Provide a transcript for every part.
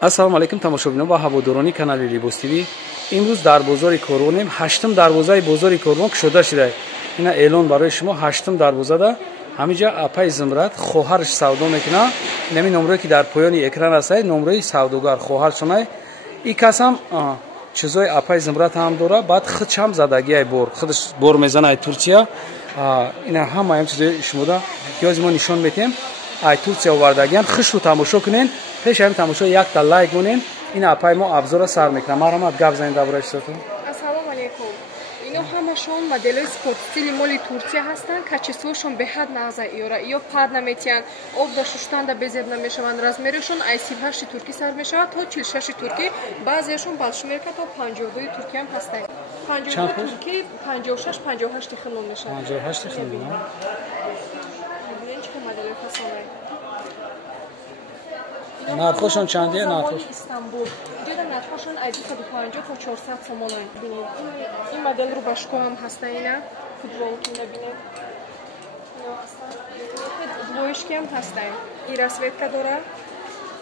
ассалому алайкум тамошобинон ва ҳаводорони канали Либос ТВ. имрӯз дар бозори Коронем, ҳаштум дарвозаи бозори Корон кушода шуда. ина эълон барои шумо, ҳаштум дарвозада ҳамиҷа апаи Зумрат хоҳараш савдо мекунад. инами номрое ки дар поёни экран ҳастад, номрои савдогар хоҳаршонай. ин кас ҳам чизои апаи Зумрат ҳам дора, баъд худшам задагияи бор, худш бор мезанад Турсия. ина ҳамаам чизои шумода ҳози мо нишон метем. ай Турсия овардагиян, хушро тамошо кунен. пеши ҳамин тамошо якта лайк монен. ин апаи мо абзора сар мекунад. марҳамат, гап занед дар бораи чизотон. Ассалому алайкум. Ино ҳамашон моделои спортстили моли Турсия ҳастанд. Качествошон беҳад нағза иёра. Иё пад наметиҳанд, об ба шуштанда безеб намешаванд. Размеришон ай 38 турки сар мешавад то 46 турки. баъзеашон балшумерка то 52 турки ҳам ҳастанд. 52 турки 56 хилон мешавад. 58 хилон. Бинен чӣ моделои фасонай. нархошон чандие? нархош Истанбул. Ҷода нархошон аз 250 то 400 сомонай. Бинед. Ин моделро ба школ ҳам ҳаста ина. Футболки набинед. Ино ҳаста. Двоишки ҳам ҳаста. И расветка дора.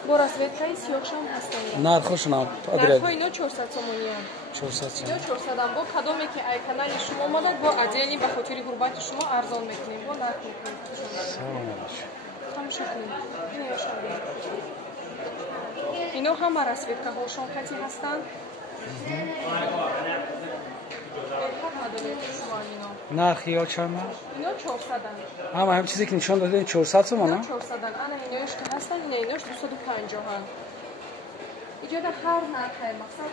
Бо расветкаи сиёҳшам ҳаста. нархошон адред. Нархои ино 400 сомония. 400 сомон. Ино 400 ам. Бо кадоме ки ай канали шумо омадад, бо адели ба хотири ғурбати шумо арзон мекунем. Бо нарх мекунем. Тамошо кунем. Ино ёшон бинед. ино ҳама расветкаҳошон хати ҳастанд. нархи ё чанд? ино 400 ан. ҳама ҳам чизе ки нишон додед 400 сомон? 400 ан. ана иноиш ки ҳастанд, ина иноиш 250 ан. иҷода ҳар нархай мақсад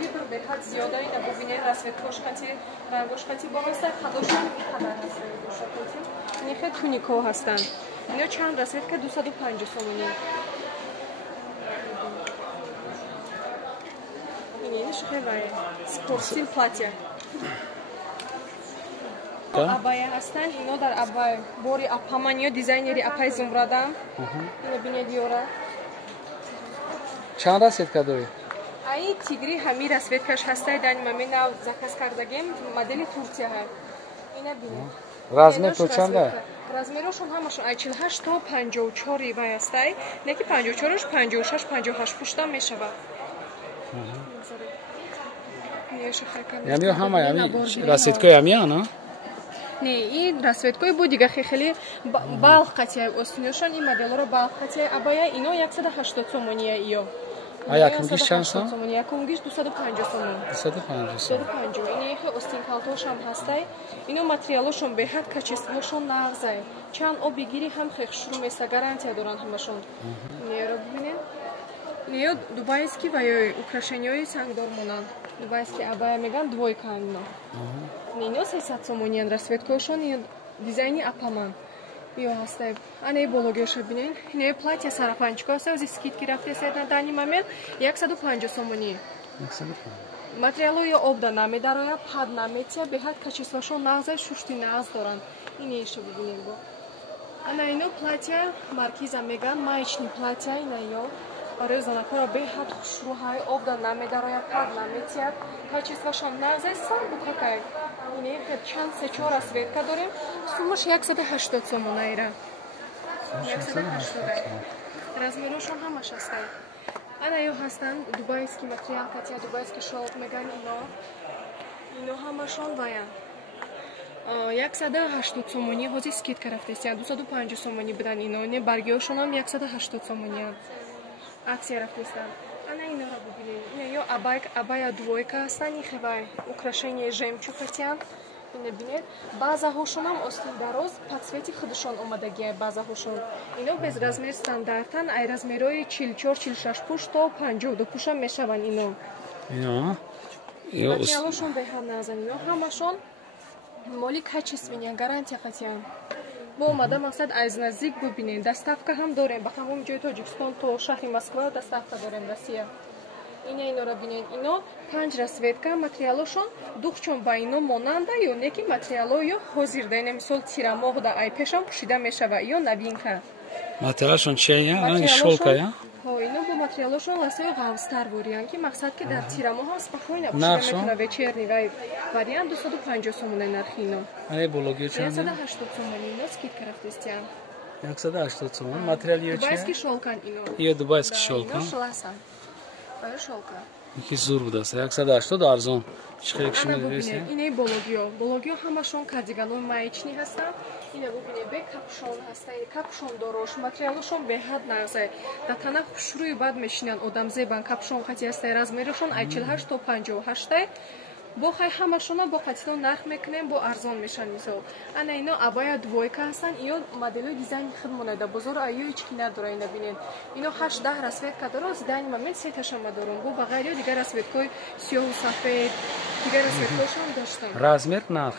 вибр беҳад зиёда. ина бубинед расветкош хати, рангош хати бо ҳаста, хадошон қадар ҳастанд. ини хел тунико ҳастанд. ино чанд расветка 250 сомони. спортстил платья. Абая ҳастанд. ино дар абай бори апаманиё дизайнери апай Зумрадам. ино бинед ёра. чанд расветка доред? Ай тигри ҳами расветкаш ҳастай дани мамена заказ кардагем модели Турсия ҳай. ина бинед. размер то чанда? размерошон ҳамашон ай 48 то 54 вай ҳастай. не ки 54-ош 56 58 пуштам мешавад. ями ҳама ями расветкои ямия на? не, ин расветкои бу дига хели балх қатия остиношон ин моделоро балх қатия абая ино 180 сомония иё. а якумгиш чанд сом? якумгиш 250 сомон. 250 сом. 250. ин хе остин калтошам ҳастай. ино материалошон беҳад качествошон нағзай. чанд оби гири ҳам хехшру меса гарантия доранд ҳамашон. неро бибинед. неё дубайский ва ё украшениёи сангдор монанд. дубайский абая меган двойка ино. ино 300 сомониан расветкошон ин дизайни апаман. иё ҳастай. ана бологиёша бинен. ино платья сарафанчико ҳаста, ози скидки рафтесед на дани момент 150 сомони. 150. материало ё обда намедароя, пад наметия, беҳад качествошон нағзай, шушти нағз доранд. ино иша бибинед бо. ана ино платья маркиза меган, маечни платья ина ё. барои занакора беҳад хушрӯҳай, обда намедароя, пад наметият, качествошон нағзай, сар букакай. ине чанд 3-4 расветка дорем. суммаш 180 сомонаира. 180. размерошон ҳамаш ҳастанд. ана ё ҳастанд дубайский материал катия, дубайский шолк меган ино. ино ҳамашон ваян. 180 сомони ҳози скидка рафтесиян. 250 сомони будан ино. не баргиёшонам 180 сомониан. аксия рафтестан. ана инора бубинед. ина ё абая двойка ҳастанд. ин хевай украшение жемчуг ҳастанд. ина бинед. баъзаҳошонам остин дароз по цвети худшон омадагия баъзаҳошон. ино без размер стандартан. ай размерои 44-46 пуш то 52 пушам мешаванд ино. ино материалошон беҳад назан. ино ҳамашон моли качествения гарантия қатиян. бо омада мақсад аз наздик бубинем. доставка ҳам дорем ба тамоми ҷои Тоҷикистон то шаҳри Москва доставка дорем Россия. ина инора бинед. ино 5 расветка материалошон духчон ба ино монанда ё не ки материало ё ҳозир да. ина мисол тирамоҳда ай пешам пушида мешава ё новинка. материалшон чия? ан шолка я? ино бо материалошон асои ғавзтар буриян ки мақсад ки дар тирамоҳ спокойно пушида метавона вечерни вай вариант 250 сомоне нархи ино. ане бологиё чанд? 180 сомоне ино скидка рафтестиян. 180 сомон. материал ё чия? дубайский шолкан ино. ё дубайский шолкан. ино шласан. Ай шалка. یکی زور بود است 180 ارزان چه خیلی Ана شما бубинед, دیدید инаи бологиё ҳамашон кардиганои маечни ҳастанд. Ина бубинед бе капшон ҳастанд, капшон дорош, материалошон беҳад нағзай. Да тана хушрӯи бад мешинанд, одам зебан капшон қати ҳастай, размерашон ай 48 то 58. Бо хай ҳамашона бо қатино нарх мекунем, бо арзон мешан мисол. Ана ино абая двойка ҳастанд, ё моделои дизайни худ монада бозор айё ички надора ина бинед. Ино 8-10 расветка дорад, дани момент сеташама дорам. Бо бағайр ё дигар расветкои сиёҳу сафед, дигар расветкошон доштам. размер нарх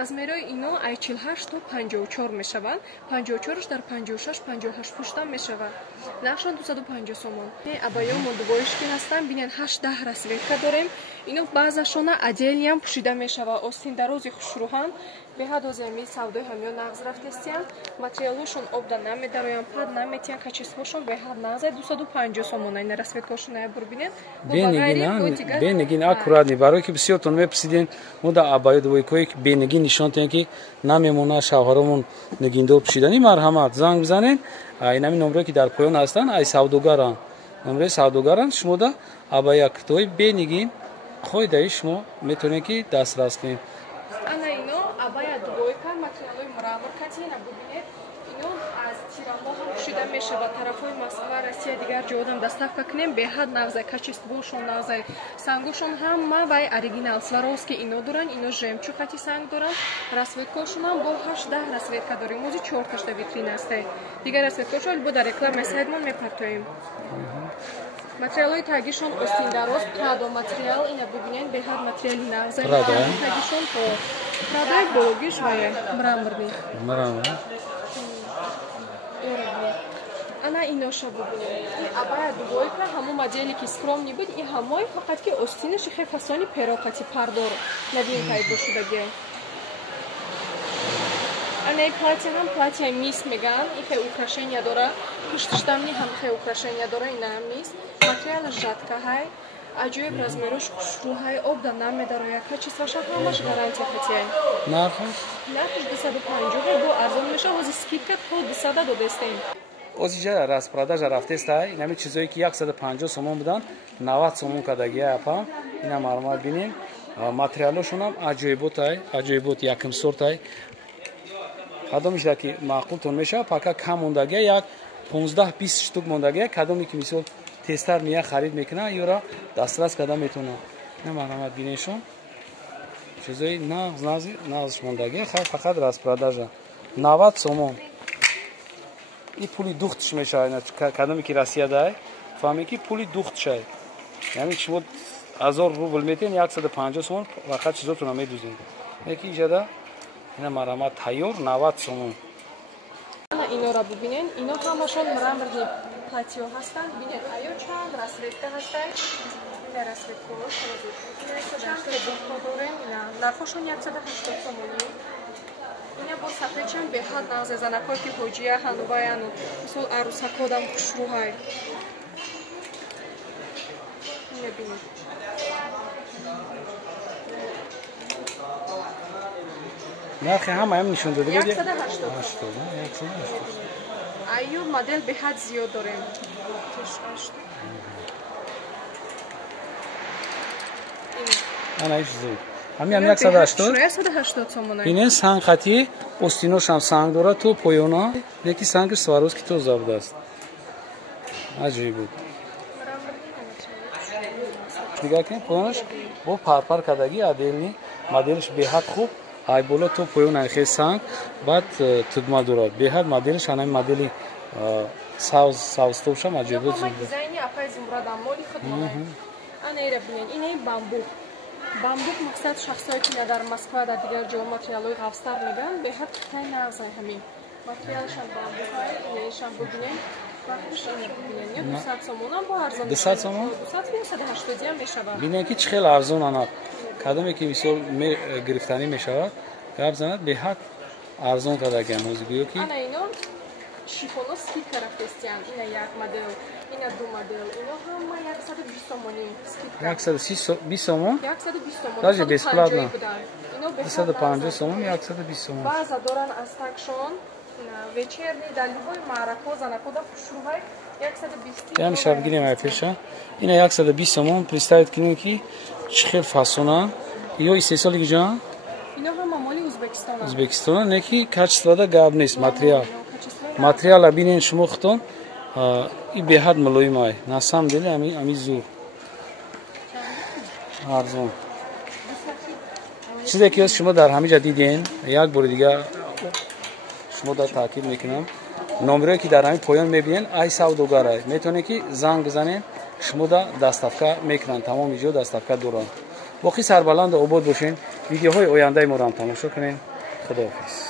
Размерои ино ай 48 то 54 мешаванд. 54-ш дар 56-58 пуштам мешаванд. Нархшон 250 сомон. Абаё модбоишки ҳастанд, бинен 8-10 расветка дорем. Ино баъзашона отдельно пушида мешава. Остин дарози хушрӯҳанд. Беҳад оземи савдои ҳамё нағз рафтестиянд. Материалошон обда намедароянд, пад наметиянд, качествошон беҳад нағзай 250 сомон. Ина расветкошон ая бурбинед. бенигин аккуратни барое ки бисёртон меписидин мода абаё двойкое ки бенигин нишон тен ки намемона шавҳаромон нигиндо пушидани марҳамат занг бизанед инами номрое ки дар поён ҳастанд ай савдогаранд номраи савдогаранд шумода абая китои бенигин хоҳидаи шумо метавонед ки дастрас кунед. Ана ино абая двойка материалои мрамор катина бубинед. Ино аз тирамо ҳам пушида мешавад. Тарафҳои Москва, Россия дигар ҷоодам доставка кунем. Беҳад нағзай, качествошон нағзай. Сангошон ҳама вай оригинал. Сваровски ино доранд, ино жемчуг хати санг доранд. Расветкошон ҳам бо 8-10 расветка дорем. Ози 4-та витрина астай. Дигар расветкошон бо дар реклама сайдмон мепартоем. Материалои тагишон остиндарост, прадо материал, ина бубинен беҳад материали нағзай. Тагишон по прадаи бологиш вай мраморни. Ана иноша бубинен. И абая двойка ҳамон модели ки скромни буд, и ҳамои фақат ки остинаши хе фасони пероқати пардор новинкаи бошудаги. Ана и платья ҳам платья мис меган, и хе украшения дора. Пуштиштамни ҳам хе украшения дора, ина мис. Материал жатка ҳай. Аҷоиб размерош хушрӯ ҳай, обда намедарояд, качествоша ҳамаш гарантия хатияй. нархаш 250 бо арзон меша, ҳози скидка то 200 додестем. озиҷа распродажа рафтестай инами чизое ки 150 сомон буданд 90 сомон кадагия апам ина маълумот бинем материалошонам аҷоиботай аҷоибот якм сортай кадомиша ки маъқултон мешава пака кам мондагия як 15-20 штук мондагия кадоме ки мисол тестар мия харид мекунад ёра дастрас карда метавонад ина маълумот бинешон чизои нағз мондагия фақат распродажа 90 сомон и пули духтш мешавад кадоме ки Россияда фаҳме ки пули духтшай яъне шумо 1000 рубл метен 150 сомон фақат чизотона медузед яки иҷада ина маълумот тайёр 90 сомон. Ана инора бубинен, ино ҳамашон мраморни платьё ҳастанд. Бинед аё чанд расветка ҳастай. Ина расветкош ҳозир. Ина чанд редукто дорем, ина нархошон 180 сомони. Ина бо сафедчан беҳад нағзе занакҳое ки ҳоҷия ҳанубаяну мисол арӯсакодам хушрӯҳай. Ина бинед. нархи ҳамаам нишон дода 180. Айё модел беҳад зиёд дорем. ана иш зуд ҳамиам 180 сомон. бинен санг хати остиношам санг дорад то поёна леки сангиш сваровски тоза будааст аҷиб буд дигар ки поёнаш бо парпар кадаги аделни моделиш беҳад хуб ай бола то поён айхе санг баъд тугма дорад беҳад моделиш анами модели савстовшам аҷибот дизайни апай зумрада моли худмонай ана ира бинен инаи бамбук бамбук мақсад шахсое ки дар Москва дар дигар ҷо материалои ғафстар меган беҳад қитай нағзай ҳамин материалшам бамбукай инаишам бубинен вақтишам бубинен ё 200 сомонам бо арзон 200 сомон 280 мешавад бинен ки чӣ хел арзон анак кадоме ки мисол гирифтанӣ мешавад гап занад беҳад арзон кардагиам ҳозир гӯё ки ана ино шифоно скидка рафтестиянд ина як модел ина ду модел ино ҳама 120 сомони скидка 120 сомон 120 сомон даже бесплатно ино 250 сомон 120 сомон баъза доран аз такшон вечерни дар любой маърако занакода хушрӯҳай Yani şab gireyim aypeşa. Yine 120 somon. Представить кинем ki çıkır fasona. Yo istesali gideceğim. Ino hama mali Uzbekistan. Uzbekistan ne ki kaçlarda gabnis materyal. Materyala binin şumuxton. İ behad maloyim ay. Nasam deli ami zu. Arzum. Siz de ki şuma dar hamica didin. Yak bor diga şuma da takip mekinam. Nomre ki dar hami poyon mebinen ay savdogaray. Metone ki zang zanen şuma da dastavka mekran tamam video dastavka duran. Boqi sarbaland obod boshin. Videoهای آینده ما را هم تماشا کنین. خداحافظ.